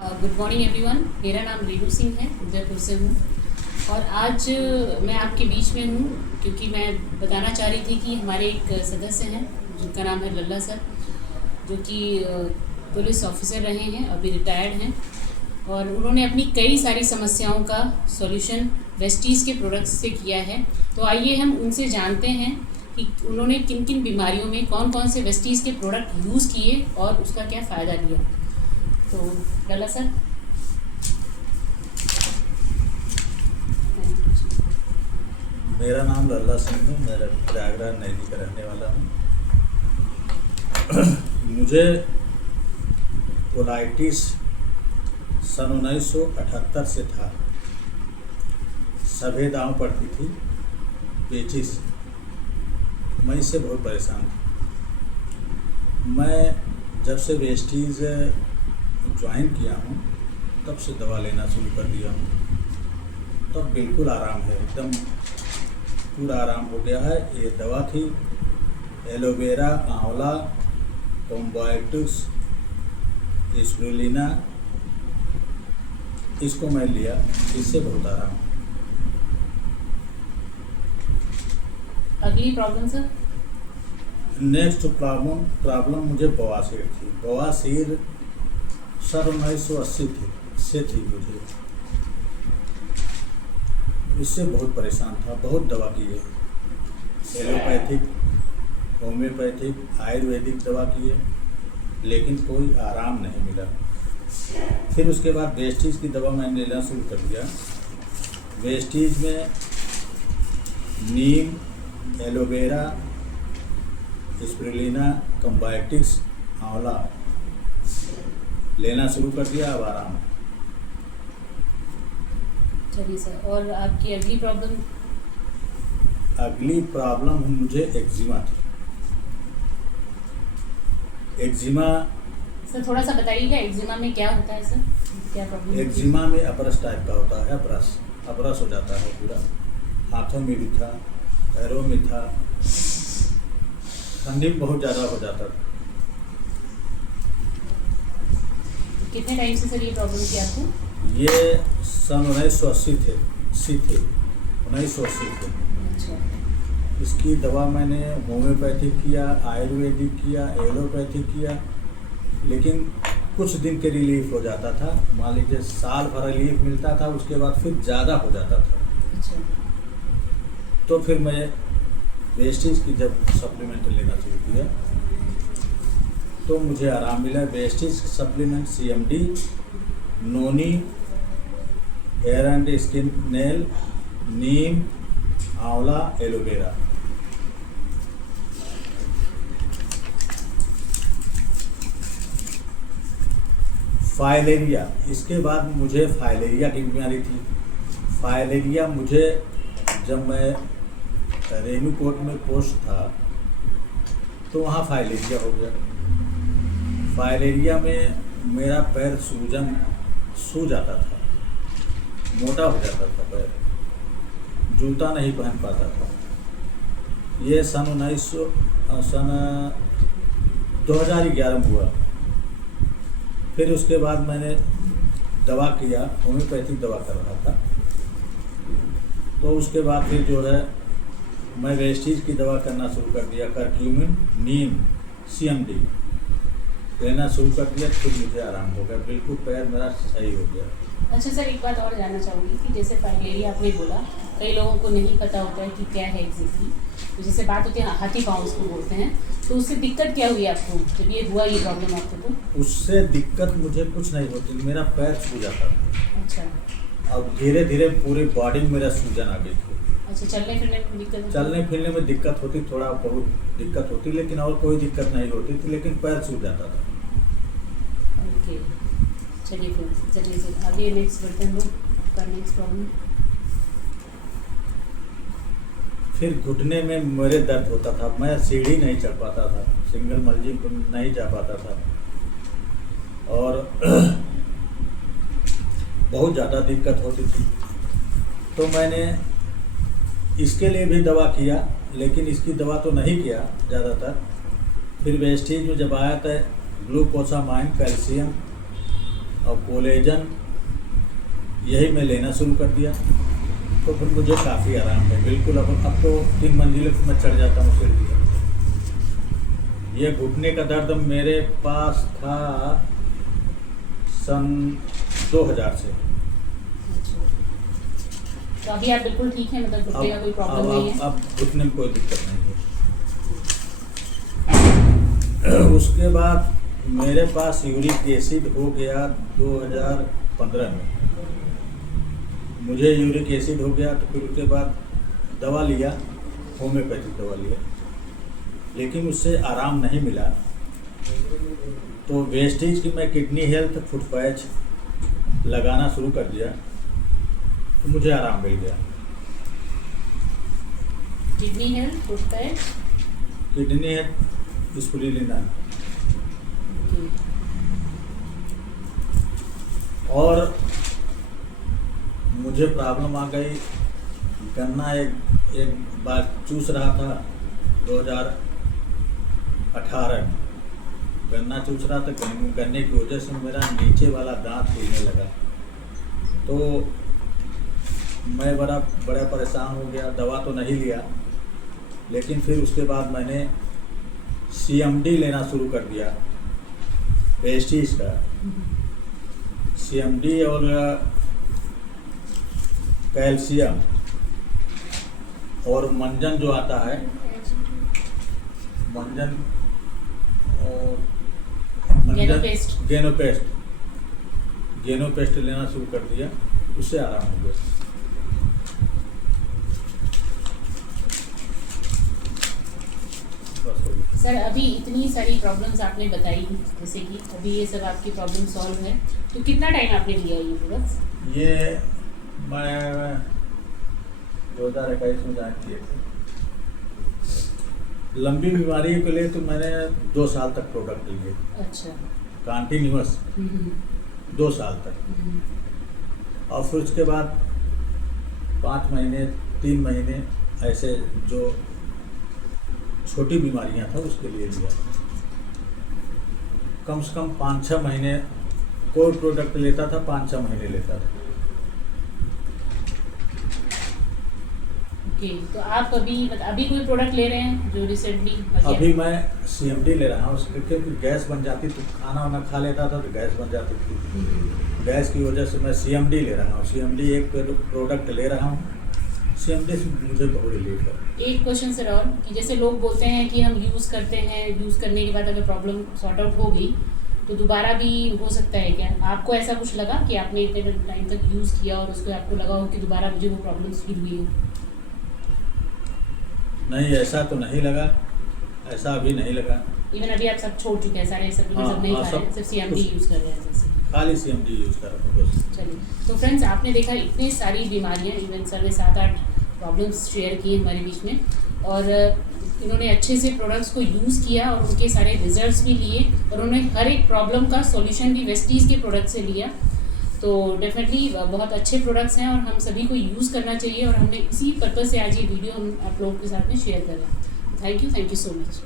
Good morning everyone. मेरा नाम रेणु सिंह है, उदयपुर से हूँ। और आज मैं आपके बीच में हूँ क्योंकि मैं बताना चाह रही थी कि हमारे एक सदस्य हैं जिनका नाम है लल्ला सर, जो कि पुलिस ऑफिसर रहे हैं, अभी रिटायर्ड हैं। और उन्होंने अपनी कई सारी समस्याओं का सॉल्यूशन वेस्टीज़ के प्रोडक्ट्स से किया है। तो आइए हम उनसे जानते हैं कि उन्होंने किन किन बीमारियों में कौन कौन से वेस्टीज़ के प्रोडक्ट यूज़ किए और उसका क्या फ़ायदा लिया। तो लल्ला सर। मेरा नाम लल्ला सिंह है। मैं प्रयागराज नैनी का रहने वाला हूँ। मुझे कोलाइटिस सन 1978 से था। सफेदांव पड़ती थी, पेचिस। मैं इससे बहुत परेशान था। मैं जब से वेस्टीज़ ज्वाइन किया हूँ तब से दवा लेना शुरू कर दिया हूँ। तब बिल्कुल आराम है, एकदम पूरा आराम हो गया है। ये दवा थी एलोवेरा, आंवला, कॉम्बाइटस, स्पिरुलिना। इसको मैं लिया, इससे बहुत आराम। अगली प्रॉब्लम सर। नेक्स्ट प्रॉब्लम मुझे बवासीर थी। बवासीर सन 1980 से थी मुझे। इससे बहुत परेशान था, बहुत दवा की है। एलोपैथिक, होम्योपैथिक, आयुर्वेदिक दवा की है, लेकिन कोई आराम नहीं मिला। फिर उसके बाद वेस्टीज़ की दवा मैंने लेना शुरू कर दिया। वेस्टीज़ में नीम, एलोवेरा, स्पिरुलिना, कम्बाइटिस, आंवला लेना शुरू कर दिया। अब आराम है। चलिए सर, और आपकी अगली प्रॉब्लम। अगली प्रॉब्लम मुझे एक्जिमा थी। एक्जिमा सर थोड़ा सा बताइएगा, एक्जिमा में क्या होता है सर, क्या प्रॉब्लम? एक्जिमा में अपरस टाइप का होता है। अपरस हो जाता है पूरा। हाथों में भी था, पैरों में था। ठंडी में बहुत ज़्यादा हो जाता था। कितने टाइम से सर ये प्रॉब्लम थी आपको? ये सन 1980 थे 1980 थे। अच्छा। इसकी दवा मैंने होम्योपैथिक किया, आयुर्वेदिक किया, एलोपैथिक किया, लेकिन कुछ दिन के रिलीफ हो जाता था। मान लीजिए साल भर रिलीफ मिलता था, उसके बाद फिर ज़्यादा हो जाता था। अच्छा। तो फिर मैं वेस्टीज़ की जब सप्लीमेंट लेना शुरू किया तो मुझे आराम मिला। Vestige supplement CMD, noni, hair and skin nail, नीम, आंवला, एलोवेरा। फाइलेरिया, इसके बाद मुझे फाइलेरिया की बीमारी थी। फाइलेरिया मुझे जब मैं रेणुकूट में पोस्ट था तो वहाँ फाइलेरिया हो गया। फाइलेरिया में मेरा पैर सूज जाता था, मोटा हो जाता था पैर, जूता नहीं पहन पाता था। ये सन 2011 में हुआ। फिर उसके बाद मैंने दवा किया, होम्योपैथिक दवा कर रहा था। तो उसके बाद फिर जो है मैं वेस्टीज़ की दवा करना शुरू कर दिया। करक्यूमिन, नीम, CMD लेना शुरू कर दिया। फिर मुझे आराम हो गया, बिल्कुल पैर मेरा सही हो गया। अच्छा सर, एक बात और जानना चाहूँगी कि जैसे फाइलेरिया आपने बोला, कई लोगों को नहीं पता होता है कि क्या है एग्जैक्टली। तो जैसे बात होती है हाथी पाँव उसको बोलते हैं, तो उससे दिक्कत क्या हुई आपको जब ये हुआ, ये प्रॉब्लम आपको? तो उससे दिक्कत मुझे कुछ नहीं होती, मेरा पैर सूज जाता था। अच्छा। अब धीरे धीरे पूरी बॉडी में मेरा सूजन आ गई थी। अच्छा, चलने फिरने में दिक्कत? चलने फिरने में दिक्कत होती, थोड़ा बहुत दिक्कत होती, लेकिन और कोई दिक्कत नहीं होती थी, लेकिन पैर सूज जाता था। ओके, चलिए सर आगे नेक्स्ट बढ़ते हैं लोग। आपका नेक्स्ट प्रॉब्लम। फिर घुटने में मेरे दर्द होता था। मैं सीढ़ी नहीं चढ़ पाता था, सिंगल मंजिल पर नहीं जा पाता था, और बहुत ज़्यादा दिक्कत होती थी। तो मैंने इसके लिए भी दवा किया, लेकिन इसकी दवा तो नहीं किया ज़्यादातर। फिर वेस्टीज में जब आया था ग्लूकोसामाइन, कैल्शियम और कोलेजन यही मैं लेना शुरू कर दिया, तो फिर मुझे काफ़ी आराम है बिल्कुल। अब तो 3 मंजिले पे मैं चढ़ जाता हूँ सीढ़ी। ये घुटने का दर्द मेरे पास था सन 2000 से। अच्छा, तो अभी आप बिल्कुल ठीक हैं, मतलब घुटने का कोई प्रॉब्लम नहीं है? अब घुटने में कोई दिक्कत नहीं है। उसके बाद मेरे पास यूरिक एसिड हो गया 2015 में। मुझे यूरिक एसिड हो गया तो फिर उसके बाद दवा लिया, होम्योपैथिक दवा लिया, लेकिन उससे आराम नहीं मिला। तो वेस्टेज की मैं किडनी हेल्थ फुट पैच लगाना शुरू कर दिया, तो मुझे आराम मिल गया। Kidney health foot patch, kidney health spirulina. और मुझे प्रॉब्लम आ गई, गन्ना एक बार चूस रहा था 2018 में। गन्ना चूस रहा था, गन्ने की वजह से मेरा नीचे वाला दांत हिलने लगा, तो मैं बड़ा परेशान हो गया। दवा तो नहीं लिया, लेकिन फिर उसके बाद मैंने CMD लेना शुरू कर दिया, पेस्टीज का। CMD और कैल्शियम और मंजन जो आता है, मंजन और गेनोपेस्ट लेना शुरू कर दिया, उससे आराम हो गया। सर, अभी इतनी सारी प्रॉब्लम्स आपने बताई, जैसे कि अभी ये सब आपकी प्रॉब्लम सॉल्व है, तो कितना टाइम आपने लिया ये प्रोडक्ट्स? ये मैं 2021 में ज्वाइन किए थे। लंबी बीमारी के लिए तो मैंने 2 साल तक प्रोडक्ट लिए। अच्छा। कंटिन्यूअस 2 साल तक। और फिर उसके बाद 5 महीने 3 महीने ऐसे जो छोटी बीमारियां था उसके लिए लिया। कम से कम 5-6 महीने कोई प्रोडक्ट लेता था, 5-6 महीने लेता था। ओके, तो आप अभी कोई प्रोडक्ट ले रहे हैं जो रिसेंटली? अभी मैं CMD ले रहा हूँ, क्योंकि गैस बन जाती, तो खाना वाना खा लेता था तो गैस बन जाती थी। गैस की वजह से मैं CMD ले रहा हूँ। CMD एक प्रोडक्ट ले रहा हूँ, CMD से मुझे बहुत रिलीफ है। एक क्वेश्चन सर और, कि जैसे लोग बोलते हैं कि हम यूज़ करते हैं, यूज़ करने के बाद अगर प्रॉब्लम सॉर्ट आउट हो गई तो दोबारा भी हो सकता है क्या? आपको ऐसा कुछ लगा कि आपने इतने टाइम तक यूज़ किया और उसको आपको लगा हो कि दोबारा मुझे वो प्रॉब्लम्स फील हुई हो? नहीं, ऐसा तो नहीं लगा, ऐसा अभी नहीं लगा। इवन अभी आप सब छोड़ चुके हैं, सारे सब नहीं खा रहे हैं, सिर्फ CMD यूज़ कर रहे हैं जैसे? खाली CMD यूज़ कर रहा हूँ बस। चलिए, तो फ्रेंड्स, आपने देखा इतनी सारी बीमारियां, इवन सर ने 7-8 प्रॉब्लम्स शेयर किए हमारे बीच में, और इन्होंने अच्छे से प्रोडक्ट्स को यूज़ किया और उनके सारे रिजल्ट्स भी लिए, और उन्होंने हर एक प्रॉब्लम का सॉल्यूशन भी वेस्टीज़ के प्रोडक्ट से लिया। तो डेफिनेटली बहुत अच्छे प्रोडक्ट्स हैं और हम सभी को यूज़ करना चाहिए, और हमने इसी पर्पज़ से आज ये वीडियो हम आप लोगों के साथ में शेयर कर रहे हैं। Thank you so much.